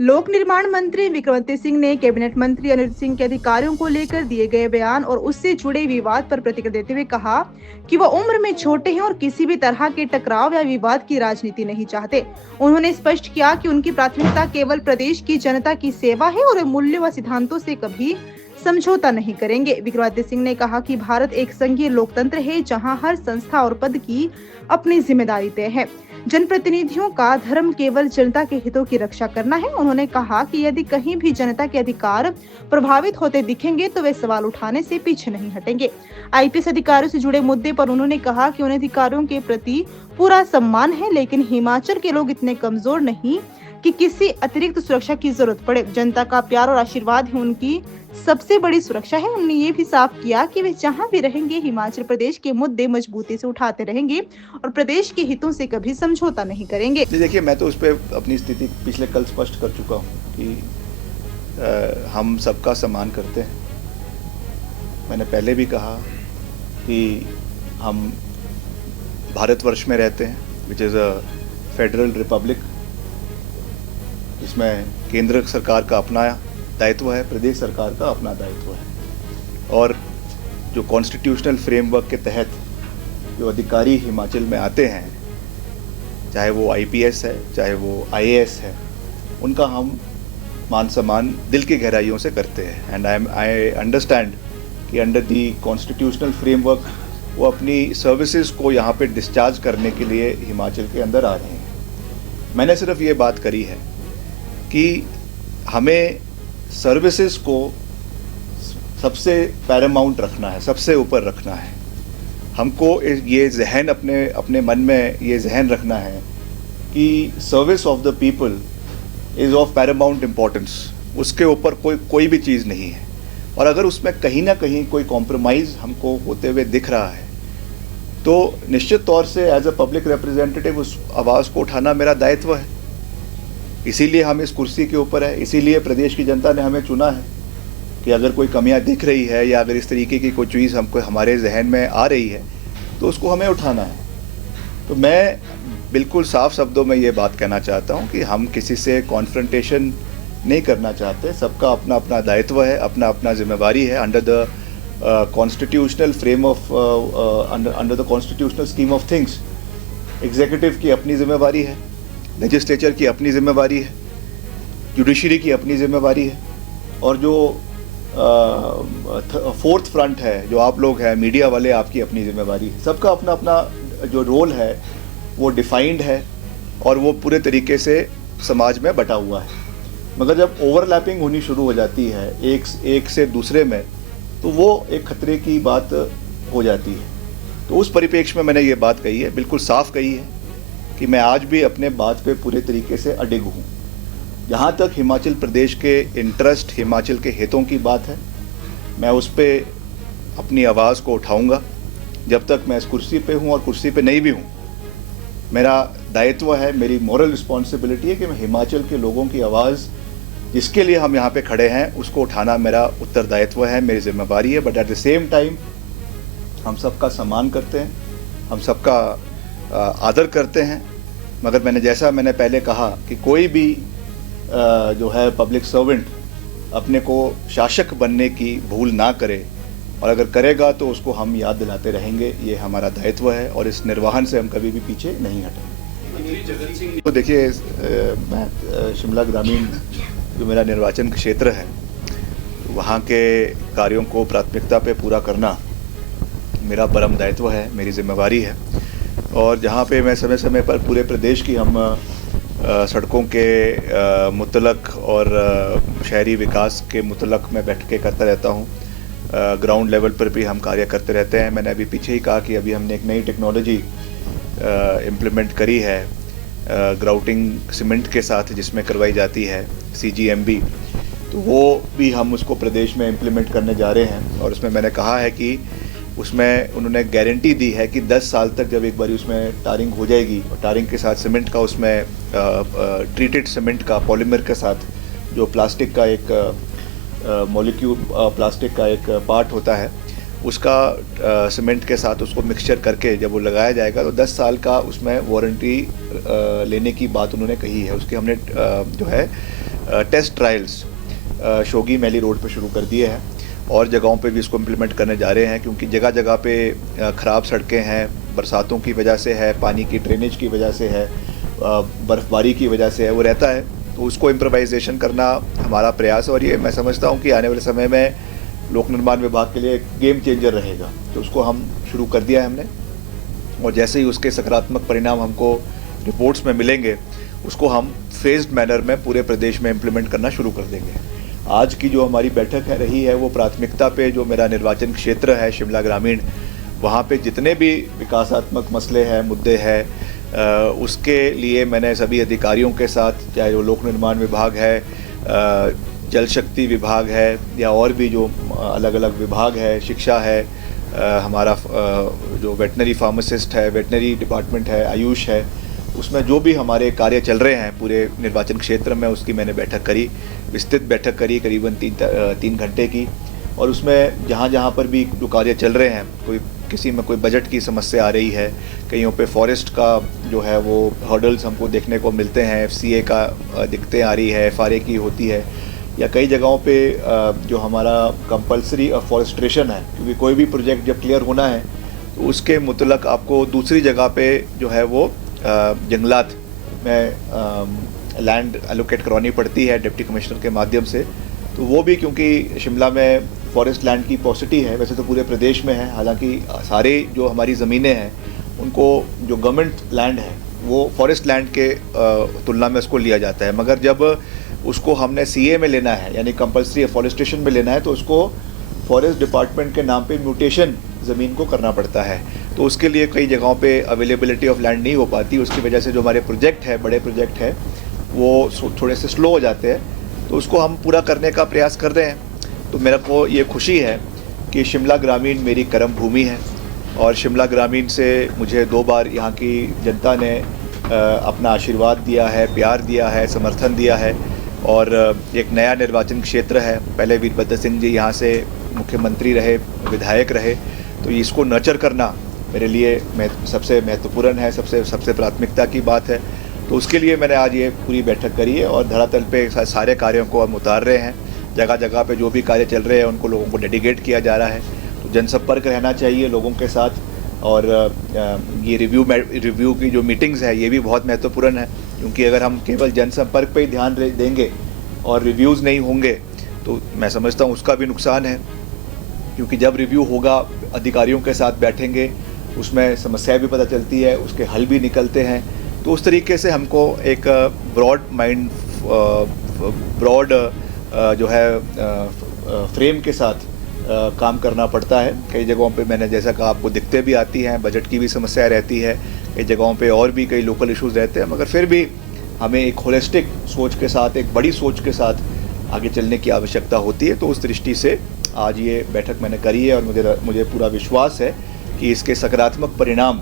लोक निर्माण मंत्री विक्रमादित्य सिंह ने कैबिनेट मंत्री अनिरुद्ध सिंह के अधिकारियों को लेकर दिए गए बयान और उससे जुड़े विवाद पर प्रतिक्रिया देते हुए कहा कि वह उम्र में छोटे हैं और किसी भी तरह के टकराव या विवाद की राजनीति नहीं चाहते। उन्होंने स्पष्ट किया कि उनकी प्राथमिकता केवल प्रदेश की जनता की सेवा है और वे मूल्य व सिद्धांतों से कभी समझौता नहीं करेंगे। विक्रमादित्य सिंह ने कहा कि भारत एक संघीय लोकतंत्र है जहां हर संस्था और पद की अपनी जिम्मेदारी तय है। जनप्रतिनिधियों का धर्म केवल जनता के हितों की रक्षा करना है। उन्होंने कहा कि यदि कहीं भी जनता के अधिकार प्रभावित होते दिखेंगे तो वे सवाल उठाने से पीछे नहीं हटेंगे। आईपीएस अधिकारियों से जुड़े मुद्दे पर उन्होंने कहा कि उन्हें अधिकारियों के प्रति पूरा सम्मान है, लेकिन हिमाचल के लोग इतने कमजोर नहीं कि किसी अतिरिक्त सुरक्षा की जरूरत पड़े। जनता का प्यार और आशीर्वाद ही उनकी सबसे बड़ी सुरक्षा है। उन्होंने ये भी साफ किया कि वे जहां भी रहेंगे हिमाचल प्रदेश के मुद्दे मजबूती से उठाते रहेंगे और प्रदेश के हितों से कभी समझौता नहीं करेंगे। देखिए, मैं तो उस पर अपनी स्थिति पिछले कल स्पष्ट कर चुका हूँ कि हम सबका सम्मान करते हैं। मैंने पहले भी कहा कि हम भारतवर्ष में रहते हैं, which is a federal Republic, जिसमें केंद्र सरकार का अपना दायित्व है, प्रदेश सरकार का अपना दायित्व है, और जो कॉन्स्टिट्यूशनल फ्रेमवर्क के तहत जो अधिकारी हिमाचल में आते हैं, चाहे वो आईपीएस है चाहे वो आईएएस है, उनका हम मान सम्मान दिल की गहराइयों से करते हैं। एंड आई अंडरस्टैंड कि अंडर दी कॉन्स्टिट्यूशनल फ्रेमवर्क वो अपनी सर्विसेज को यहाँ पे डिस्चार्ज करने के लिए हिमाचल के अंदर आ रहे हैं। मैंने सिर्फ ये बात करी है कि हमें सर्विसेज को सबसे पैरामाउंट रखना है, सबसे ऊपर रखना है। हमको ये जहन अपने मन में ये जहन रखना है कि service of the people is of Paramount importance. उसके ऊपर कोई भी चीज़ नहीं है, और अगर उसमें कहीं ना कहीं कोई कॉम्प्रोमाइज़ हमको होते हुए दिख रहा है तो निश्चित तौर से एज अ पब्लिक रिप्रेजेंटेटिव उस आवाज़ को उठाना मेरा दायित्व है। इसीलिए हम इस कुर्सी के ऊपर है, इसीलिए प्रदेश की जनता ने हमें चुना है कि अगर कोई कमियां दिख रही है या अगर इस तरीके की कोई चीज़ हमको हमारे जहन में आ रही है तो उसको हमें उठाना है। तो मैं बिल्कुल साफ शब्दों में ये बात कहना चाहता हूँ कि हम किसी से कॉन्फ्रंटेशन नहीं करना चाहते। सबका अपना अपना दायित्व है, अपना अपना जिम्मेवारी है। Under the constitutional frame of under the constitutional scheme of things, executive की अपनी जिम्मेवारी है, लेजिस्लेचर की अपनी जिम्मेवारी है, जुडिशरी की अपनी जिम्मेवारी है, और जो फोर्थ फ्रंट है, जो आप लोग हैं मीडिया वाले, आपकी अपनी जिम्मेवारी है। सबका अपना अपना जो रोल है वो डिफाइंड है और वो पूरे तरीके से समाज में बटा हुआ है। मगर जब ओवरलैपिंग होनी शुरू हो जाती है एक से दूसरे में, तो वो एक खतरे की बात हो जाती है। तो उस परिप्रेक्ष्य में मैंने ये बात कही है, बिल्कुल साफ कही है कि मैं आज भी अपने बात पे पूरे तरीके से अडिग हूँ। जहाँ तक हिमाचल प्रदेश के इंटरेस्ट, हिमाचल के हितों की बात है, मैं उस पर अपनी आवाज़ को उठाऊँगा जब तक मैं इस कुर्सी पे हूँ, और कुर्सी पे नहीं भी हूँ। मेरा दायित्व है, मेरी मॉरल रिस्पॉन्सिबिलिटी है कि मैं हिमाचल के लोगों की आवाज़, जिसके लिए हम यहाँ पे खड़े हैं, उसको उठाना मेरा उत्तरदायित्व है, मेरी जिम्मेवारी है। But at the same time हम सबका सम्मान करते हैं, हम सबका आदर करते हैं। मगर जैसा मैंने पहले कहा कि कोई भी जो है पब्लिक सर्वेंट अपने को शासक बनने की भूल ना करे, और अगर करेगा तो उसको हम याद दिलाते रहेंगे। ये हमारा दायित्व है और इस निर्वहन से हम कभी भी पीछे नहीं हटेंगे। तो देखिए, मैं शिमला ग्रामीण जो मेरा निर्वाचन क्षेत्र है, वहाँ के कार्यों को प्राथमिकता पे पूरा करना मेरा परम दायित्व है, मेरी जिम्मेवारी है। और जहाँ पे मैं समय समय पर पूरे प्रदेश की हम सड़कों के मुतलक और शहरी विकास के मुतलक में बैठ के करता रहता हूँ। ग्राउंड लेवल पर भी हम कार्य करते रहते हैं। मैंने अभी पीछे ही कहा कि अभी हमने एक नई टेक्नोलॉजी इम्प्लीमेंट करी है ग्राउटिंग सीमेंट के साथ, जिसमें करवाई जाती है CGMB। तो वो भी हम उसको प्रदेश में इम्प्लीमेंट करने जा रहे हैं, और उसमें मैंने कहा है कि उसमें उन्होंने गारंटी दी है कि 10 साल तक जब एक बार उसमें टारिंग हो जाएगी, और टारिंग के साथ सीमेंट का, उसमें ट्रीटेड सीमेंट का पॉलीमर के साथ जो प्लास्टिक का एक मॉलिक्यूल, प्लास्टिक का एक पार्ट होता है, उसका सीमेंट के साथ उसको मिक्सचर करके जब वो लगाया जाएगा तो 10 साल का उसमें वारंटी लेने की बात उन्होंने कही है। उसकी हमने जो है टेस्ट ट्रायल्स शोगी मैली रोड पे शुरू कर दिए हैं और जगहों पे भी इसको इम्प्लीमेंट करने जा रहे हैं, क्योंकि जगह जगह पे ख़राब सड़कें हैं, बरसातों की वजह से है, पानी की ड्रेनेज की वजह से है, बर्फ़बारी की वजह से है, वो रहता है। तो उसको इम्प्रोवाइजेशन करना हमारा प्रयास है और ये मैं समझता हूँ कि आने वाले समय में लोक निर्माण विभाग के लिए एक गेम चेंजर रहेगा। तो उसको हम शुरू कर दिया है हमने, और जैसे ही उसके सकारात्मक परिणाम हमको रिपोर्ट्स में मिलेंगे उसको हम फेज्ड मैनर में पूरे प्रदेश में इम्प्लीमेंट करना शुरू कर देंगे। आज की जो हमारी बैठक है रही है वो प्राथमिकता पे जो मेरा निर्वाचन क्षेत्र है शिमला ग्रामीण, वहाँ पे जितने भी विकासात्मक मसले हैं, मुद्दे हैं, उसके लिए मैंने सभी अधिकारियों के साथ, चाहे वो लोक निर्माण विभाग है, जल शक्ति विभाग है या और भी जो अलग अलग विभाग है, शिक्षा है, हमारा जो वेटनरी फार्मासिस्ट है, वेटनरी डिपार्टमेंट है, आयुष है, उसमें जो भी हमारे कार्य चल रहे हैं पूरे निर्वाचन क्षेत्र में, उसकी मैंने बैठक करी, विस्तृत बैठक करी करीबन 3 घंटे की। और उसमें जहाँ जहाँ पर भी जो कार्य चल रहे हैं, किसी में कोई बजट की समस्या आ रही है, कहीं पे फॉरेस्ट का जो है वो हर्डल्स हमको देखने को मिलते हैं, FCA का दिक्कतें आ रही है, FRA की होती है, या कई जगहों पे जो हमारा कंपल्सरी फॉरेस्ट्रेशन है, क्योंकि कोई भी प्रोजेक्ट जब क्लियर होना है तो उसके मुतलक आपको दूसरी जगह पे जो है वो जंगलात में लैंड एलोकेट करवानी पड़ती है डिप्टी कमिश्नर के माध्यम से। तो वो भी क्योंकि शिमला में फॉरेस्ट लैंड की पॉसिटी है, वैसे तो पूरे प्रदेश में है, हालांकि सारे जो हमारी ज़मीनें हैं उनको जो गवर्नमेंट लैंड है वो फॉरेस्ट लैंड के तुलना में उसको लिया जाता है, मगर जब उसको हमने CA में लेना है यानी कंपल्सरी फॉरेस्टेशन में लेना है तो उसको फॉरेस्ट डिपार्टमेंट के नाम पे म्यूटेशन ज़मीन को करना पड़ता है। तो उसके लिए कई जगहों पे अवेलेबिलिटी ऑफ लैंड नहीं हो पाती, उसकी वजह से जो हमारे प्रोजेक्ट है, बड़े प्रोजेक्ट है, वो थोड़े से स्लो हो जाते हैं। तो उसको हम पूरा करने का प्रयास कर रहे हैं। तो मेरे को ये खुशी है कि शिमला ग्रामीण मेरी कर्म भूमि है और शिमला ग्रामीण से मुझे 2 बार यहाँ की जनता ने अपना आशीर्वाद दिया है, प्यार दिया है, समर्थन दिया है। और एक नया निर्वाचन क्षेत्र है, पहले वीरभद्र सिंह जी यहाँ से मुख्यमंत्री रहे, विधायक रहे, तो इसको नर्चर करना मेरे लिए सबसे महत्वपूर्ण है, सबसे प्राथमिकता की बात है। तो उसके लिए मैंने आज ये पूरी बैठक करी है और धरातल पे सारे कार्यों को हम उतार रहे हैं। जगह जगह पे जो भी कार्य चल रहे हैं उनको लोगों को डेडिकेट किया जा रहा है। तो जनसंपर्क रहना चाहिए लोगों के साथ, और ये रिव्यू की जो मीटिंग्स है ये भी बहुत महत्वपूर्ण है, क्योंकि अगर हम केवल जनसंपर्क पे ही ध्यान देंगे और रिव्यूज़ नहीं होंगे तो मैं समझता हूँ उसका भी नुकसान है, क्योंकि जब रिव्यू होगा अधिकारियों के साथ बैठेंगे, उसमें समस्या भी पता चलती है, उसके हल भी निकलते हैं। तो उस तरीके से हमको एक ब्रॉड जो है फ्रेम के साथ काम करना पड़ता है। कई जगहों पे मैंने जैसा कहा आपको दिक्कतें भी आती हैं, बजट की भी समस्या रहती है, कई जगहों पे और भी कई लोकल इश्यूज़ रहते हैं, मगर फिर भी हमें एक होलिस्टिक सोच के साथ, एक बड़ी सोच के साथ आगे चलने की आवश्यकता होती है। तो उस दृष्टि से आज ये बैठक मैंने करी है और मुझे पूरा विश्वास है कि इसके सकारात्मक परिणाम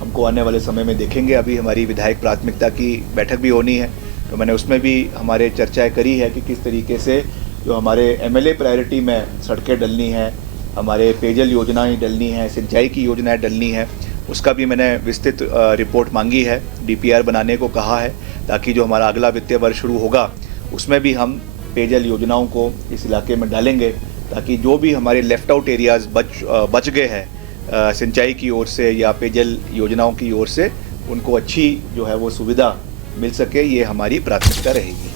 हमको आने वाले समय में देखेंगे। अभी हमारी विधायक प्राथमिकता की बैठक भी होनी है, तो मैंने उसमें भी हमारे चर्चाएं करी है कि किस तरीके से जो हमारे MLA प्रायोरिटी में सड़कें डलनी है, हमारे पेयजल योजनाएं डलनी है, सिंचाई की योजनाएं डलनी है, उसका भी मैंने विस्तृत रिपोर्ट मांगी है, DPR बनाने को कहा है, ताकि जो हमारा अगला वित्तीय वर्ष शुरू होगा उसमें भी हम पेयजल योजनाओं को इस इलाके में डालेंगे, ताकि जो भी हमारे लेफ़्ट आउट एरियाज़ बच गए हैं सिंचाई की ओर से या पेयजल योजनाओं की ओर से, उनको अच्छी जो है वो सुविधा मिल सके। ये हमारी प्राथमिकता रहेगी।